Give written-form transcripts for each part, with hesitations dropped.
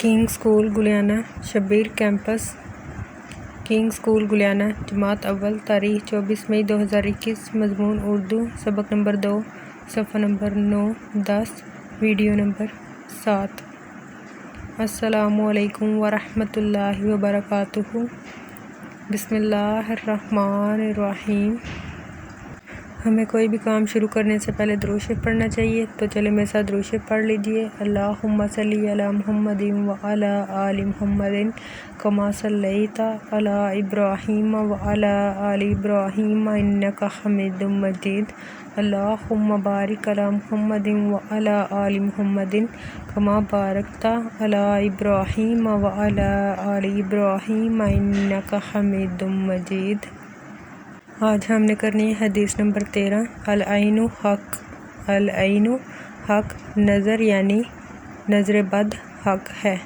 King school Guliana Shabbir campus king school Guliana जमात अव्वल तारीख 24 मई 2021 मज़मून उर्दू सबक नंबर 2 सफ़ा नंबर 9-10 वीडियो नंबर 7। अस्सलामुअलैकुम वरहमतुल्लाहि वबरकातुहू। बिस्मिल्लाहिर्रहमानिर्रहीम। हमें कोई भी काम शुरू करने से पहले दुरूद शरीफ पढ़ना चाहिए, तो चले मेरे साथ दुरूद शरीफ पढ़ लीजिए। अल्लाहुम्मा सल्ली अला मुहम्मदिन व अला आलि मुहम्मदिन कमा सल्लैता अला इब्राहीम व अला आलि इब्राहीम इन्नका हमीदुम मजीद। अल्लाहुम्मा बारिक अला मुहम्मदिन व अला आलि मुहम्मदिन कमा बारकता अला इब्राहीम व अला आलि इब्राहीम इन्नका हमीदुम मजीद। आज हमने करनी है हदीस नंबर 13। अल-ऐनु हक। अल-ऐनु हक, नज़र यानी नज़र बद हक है।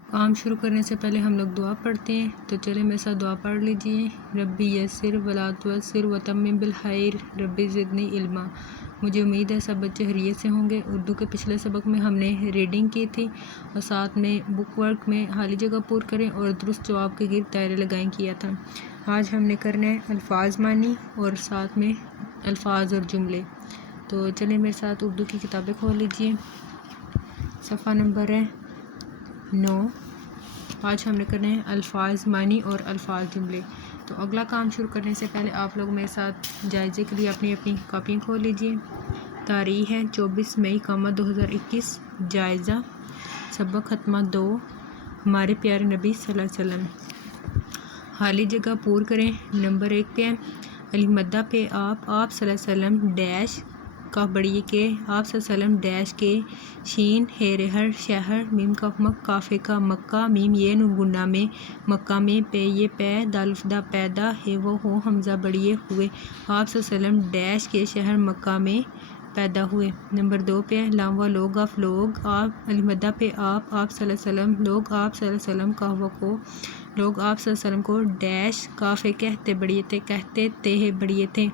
काम शुरू करने से पहले हम लोग दुआ पढ़ते हैं, तो चले मेरे साथ दुआ पढ़ लीजिए। रब्बी यस्सिर वला तुअस्सिर वतम्मिम बिल खैर रब्बी ज़िदनी इल्मा। मुझे उम्मीद है सब बच्चे खैरियत से होंगे। उर्दू के पिछले सबक में हमने रीडिंग की थी और साथ में बुक वर्क में खाली जगह पूर करें और दुरुस्त जवाब के गिर्द दायरे लगाएं किया था। आज हमने करना है अल्फाज मानी और साथ में अल्फाज और जुमले। तो चलिए मेरे साथ उर्दू की किताबें खोल लीजिए। सफ़ा नंबर है 9। आज हमने करने हैं अल्फाज मानी और अल्फाज जुमले। तो अगला काम शुरू करने से पहले आप लोग मेरे साथ जायज़े के लिए अपनी अपनी कापियाँ खोल लीजिए। तारीख़ है 24 मई 2021। जायज़ा सबक खत्मा 2 हमारे प्यारे नबी सल्लल्लाहु अलैहि वसल्लम। खाली जगह पूर करें। नंबर 1 पे है अलिमद्दा पे आप सल्लल्लाहु अलैहि वसल्लम डैश का बड़ी के आप सल्लम डैश के शीन हेर हर शहर मीम का मक काफ़े का मक्का मीम ये नुगुन्ना में मक्का में पे ये पै दालफदा पैदा है वो हो हमज़ा बड़िए हुए आप सल्लम डैश के शहर मक्का में पैदा हुए। नंबर 2 पे लाम व लोग आप लोग आप अलिमद्दा पे आप सल्लल्लाहु अलैहि वसल्लम लोग आप सल्लल्लाहु अलैहि वसल्लम कहवा को लोग आप सल्लल्लाहु अलैहि वसल्लम को डैश काफ़े कहते बड़िए थे कहते ते है बड़िए थे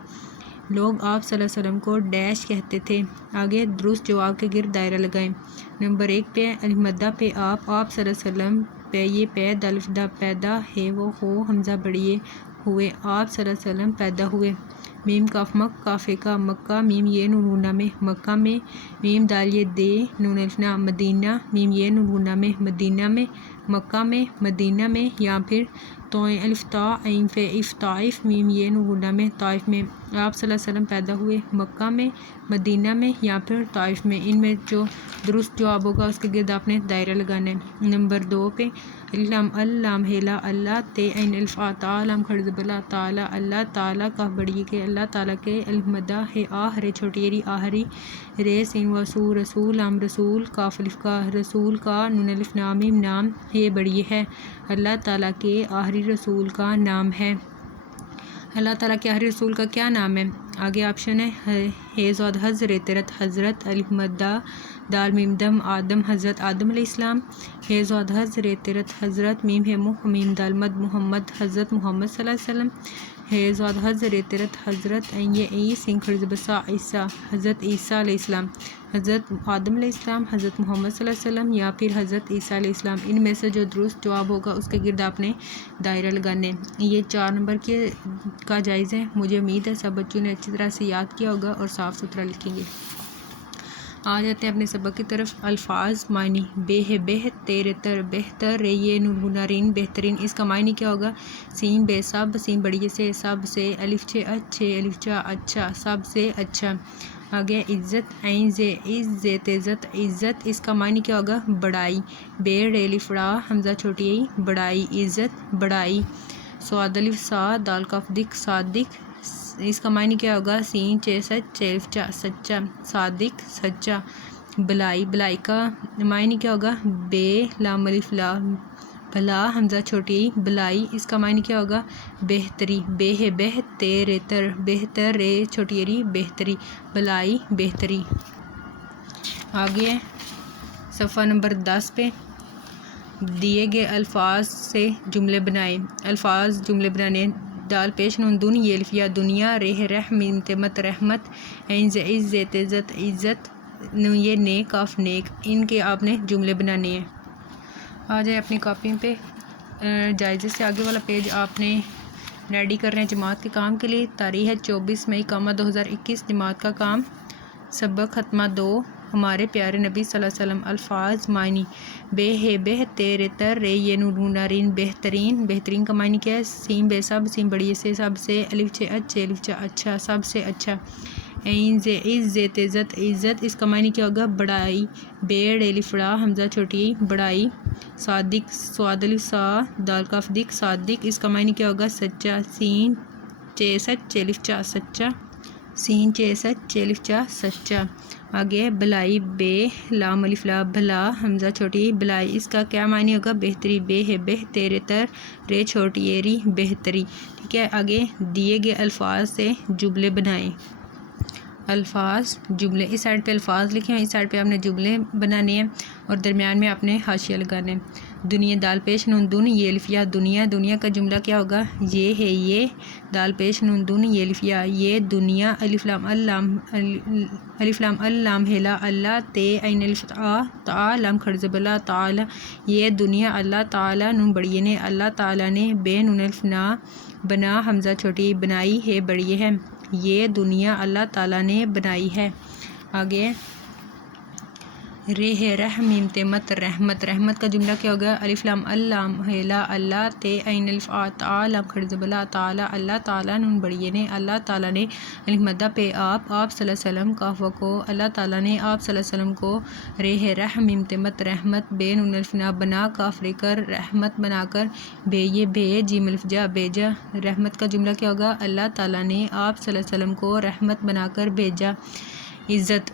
लोग आप सल्लल्लाहु अलैहि वसल्लम को डैश कहते थे। आगे दुरुस्त जवाब के गिर्द दायरा लगाएं। नंबर 1 पे अलिमद्दा पे आप सल्लल्लाहु अलैहि वसल्लम पे ये पै दलफदा पैदा है वो हो हमज़ा बड़िए हुए आप सल्लल्लाहु अलैहि वसल्लम पैदा हुए। मीम काफ मक काफ़े का मक्का मीम ये नूना में मक्का में मीम दाल ये दे नून अल्फना मदीना मीम ये नूना में मदीना में मक्का में मदीना में या फिर तो अलिफ्ता ऐन फे इफ्ताइफ मीम ये नूना में ताइफ में आप सल्लल्लाहु अलैहि वसल्लम पैदा हुए मक्का में मदीना में या फिर ताइफ में। इनमें जो दुरुस्त जवाब होगा उसके गिर्द आपने दायरा लगाना है। नंबर 2 पे अल्लाम हेला अल्लाह ते ऐन अल्फा तालाम खड़जबला ताला अल्लाह ताला का बड़ी के अल्लाह ताला के अल्मदा है आहरे छोटी आहरी रे सिन वसू रसूल आम रसूल काफलिफ का रसूल का नून अलिफ नामीम नाम है बड़ी है अल्लाह ताला के आहरी रसूल का नाम है। अल्लाह ताला के आहरी रसूल का क्या नाम है? आगे ऑप्शन है ज़ाद हज़रत हज़रत अलिफ मद्दा दाल मीम दम आदम हज़रत आदम अलैहिस्सलाम है ज़ाद हज़रत हज़रत मीम है मुह मीम दाल मद मोहम्मद हज़रत मोहम्मद सल्लल्लाहु अलैहि वसल्लम है ज़ाद हज़रत हज़रत ये ई सिंह खर्ज़बसा ईसा हज़रत ईसा अलैहिस्सलाम हज़रत आदम अलैहिस्सलाम हज़रत मोहम्मद सल्लल्लाहु अलैहि वसल्लम या फिर हज़रत ईसा अलैहिस्सलाम। इनमें से जो दुरुस्त जवाब होगा उसके गिर्द आपने दायरा लगाने। ये 4 नंबर के का जायज़ है। मुझे उम्मीद है सब बच्चों ने अच्छी तरह से याद किया होगा और साफ़ सुथरा लिखेंगे। आ जाते हैं अपने सबक की तरफ। अल्फाज मायनी बेह बेह तेरे तर बेहतर रे ये नूनारीन बेहतरीन। इसका मायनी क्या होगा? सीन बे सब सीन बड़ी से सब से अलिफ छे अच्छे अलिफ चा अच्छा सब से अच्छा। आगे इज़्ज़त ऐन जे इज़्ज़त इज़्ज़त इज़्ज़त। इसका मायनी क्या होगा? बड़ाई बे रे लिफड़ा हमज़ा छोटी बड़ाई इज़्ज़त बड़ाई। स्वाद अलिफ सा दाल काफ दिक सादिक। इसका मायनी क्या होगा? सीन चे सच चेल्फचा सच्चा सादिक सच्चा। भलाई भलाई का मायनी क्या होगा? बे लाम अलिफ ला भला हमज़ा छोटी भलाई। इसका मायनी क्या होगा? बेहतरी बेह बेह तेरे तर बेहतर रे छोटी री बेहतरी भलाई बेहतरी। आगे सफ़ा नंबर 10 पे दिए गए अल्फाज से जुमले बनाए। अल्फाज जुमले बनाने दाल पेश नून दुन ये अल्फिया दुनिया रेह रह मीम ते मत रहमत ऐन इज़्ज़त इज़्ज़त نون یہ نیک کاف نیک، ان کے آپ نے جملے بنانے ہیں۔ آ جائے اپنی کاپی پہ، جائزے سے آگے والا پیج آپ نے ریڈی کر رہے ہیں جماعت کے کام کے لیے۔ تاریخ ہے 24 مئی 2021، جماعت کا کام سبق ختمہ 2، ہمارے پیارے نبی صلی اللہ علیہ وسلم۔ الفاظ معنی، بے ہے بہ، تیرے تر، رے یہ نون نارین بہترین، بہترین کا معنی کیا ہے؟ سین بے سب، سین بڑی سے سب سے، الف چھ اچھے، الف چھ اچھا، سب سے اچھا۔ عین ز عزت عزت، عزت اس کا معنی کیا ہوگا؟ بڑائی، بیڑ الف ڑا حمزہ چھوٹی بڑائی، صادق سواد الف سا دال کاف دک، صادق اس کا معنی کیا ہوگا؟ سچا، سین چھ سچ الف چا سچا، سین چھ سچ الف چا سچا۔ آگے بلائی، بے لام الف لا بھلا حمزہ چھوٹی بلائی، اس کا کیا معنی ہوگا؟ بہتری، بے ہے بہ، تیرے تر، رے چھوٹی ایری بہتری، ٹھیک ہے۔ آگے دیے گئے الفاظ سے جملے بنائیں۔ الفاظ جملے، اس سائڈ پہ الفاظ لکھے ہیں، اس سائڈ پہ آپ نے جملے بنانے ہیں اور درمیان میں آپ نے حاشیہ لگانا ہے۔ دنیا دال پیش نون دون یہ الف یا، دنیا، دنیا کا جملہ کیا ہوگا؟ یہ ہے یہ، دال پیش نون دون یہ الف یا، یہ دنیا، الف لام اللام، الف لام اللام ہیلا اللہ، تے عین الف آ تا لام خرزبلا تعالی، یہ دنیا اللہ تعالی نون بڑی نے، اللہ تعالی نے، بے نون الف نا بنا حمزہ چھوٹی بنائی ہے بڑی ہے، یہ دنیا اللہ تعالی نے بنائی ہے۔ آگے رے ہے رہ میم تے مت رحمت، رحمت کا جملہ کیا ہوگا؟ الف لام اللام ہیلا اللہ، تے عین الف آ تا لام خرزبلا تعالی، اللہ تعالی نون بڑی نے، اللہ تعالی نے، الف مدہ پہ آپ صلی اللہ علیہ وسلم کاف کو، اللہ تعالی نے آپ صلی اللہ علیہ وسلم کو، رے ہے رہ میم تے مت رحمت، بے نون الف نا بنا کاف رے کر رحمت بنا کر، بے یہ بے جیم الف جا بھیجا، رحمت کا جملہ کیا ہوگا؟ اللہ تعالی نے آپ صلی اللہ علیہ وسلم کو رحمت بنا کر بھیجا۔ عزت،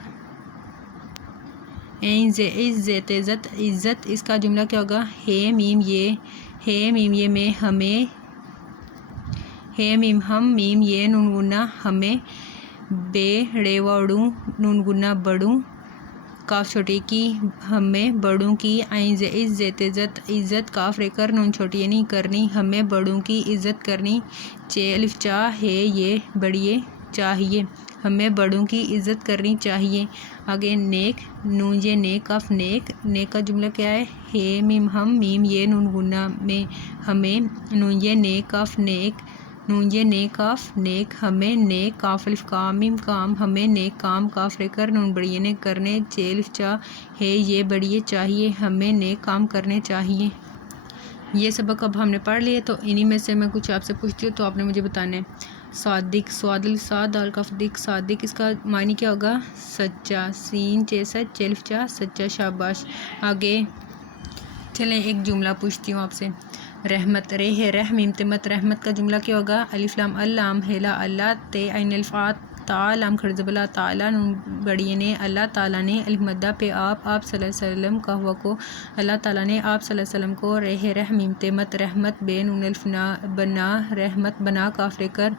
عین ز عزت عزت، عزت اس کا جملہ کیا ہوگا؟ ہے میم یہ، ہے میم یہ میں ہمیں، ہے میم ہم، میم یہ نون گنا ہمیں، بے ڑے وڑوں نون گنا بڑوں، کاف چھوٹی کی ہمیں بڑوں کی، عین ز عزت عزت، عزت کاف رے کر نون چھوٹی نہیں کرنی، ہمیں بڑوں کی عزت کرنی، چھ الف چا ہے یہ بڑیے چاہیے، ہمیں بڑوں کی عزت کرنی چاہیے۔ آگے نیک، نون یہ نیک کاف نیک، نیک کا جملہ کیا ہے؟ ہے میم ہم، میم یہ نون گنا میں ہمیں، نون یہ نیک کاف نیک، نون یہ نیک کاف نیک ہمیں، نیک کاف الف کام میم کام ہمیں، نیک کام کاف رے کر نون بڑی نے کرنے، چھ الف چا ہے یہ بڑیے چاہیے، ہمیں نیک کام کرنے چاہیے۔ یہ سبق اب ہم نے پڑھ لیے، تو انہی میں سے میں کچھ آپ سے پوچھتی ہوں تو آپ نے مجھے بتانا ہے۔ صادق سواد الف سا دال کاف دک، صادق اس کا معنی کیا ہوگا؟ سچا، سین چھ سچ الف چا سچا، شاباش۔ آگے چلیں ایک جملہ پوچھتی ہوں آپ سے۔ رحمت، رے ہے رہ میم تے مت، رحمت کا جملہ کیا ہوگا؟ الف لام اللام ہیلا اللہ، تے عین الف آ تا لام خرزبلا تعالی نون بڑی نے، اللہ تعالی نے، الف مدہ پہ آپ صلی اللہ علیہ وسلم کا ہوا کو، اللہ تعالی نے آپ صلی اللہ علیہ وسلم کو، رے ہے رہ میم تے مت رحمت، بے نون الف نا بنا رحمت بنا کاف رے کر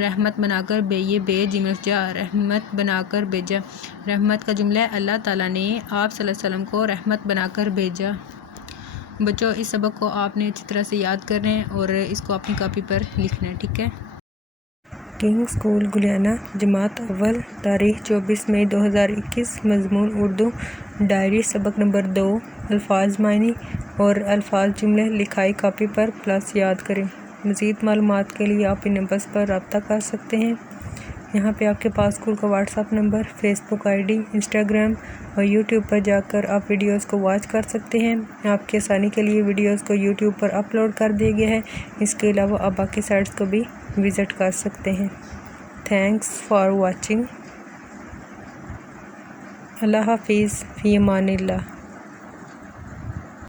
رحمت بنا کر، بے یہ بے جیم الف جا رحمت بنا کر بھیجا، رحمت کا جملہ ہے اللہ تعالی نے آپ صلی اللہ علیہ وسلم کو رحمت بنا کر بھیجا۔ بچوں اس سبق کو آپ نے اچھی طرح سے یاد کرنا ہے اور اس کو اپنی کاپی پر لکھنا ہے، ٹھیک ہے۔ کنگ اسکول گلیانہ، جماعت اول، تاریخ 24 مئی 2021، مضمون اردو، ڈائری سبق نمبر 2، الفاظ معنی اور الفاظ جملے لکھائی کاپی پر پلس یاد کریں۔ مزید معلومات کے لیے آپ ان نمبرز پر رابطہ کر سکتے ہیں۔ یہاں پہ آپ کے پاس اسکول کا WhatsApp number, Facebook I D, Instagram اور یوٹیوب پر جا کر آپ ویڈیوز کو واچ کر سکتے ہیں۔ آپ کی آسانی کے لیے ویڈیوز کو یوٹیوب پر اپلوڈ کر دیا گیا ہے، اس کے علاوہ آپ باقی سائٹس کو بھی وزٹ کر سکتے ہیں۔ Thanks for watching. اللہ حافظ، فی امان اللہ۔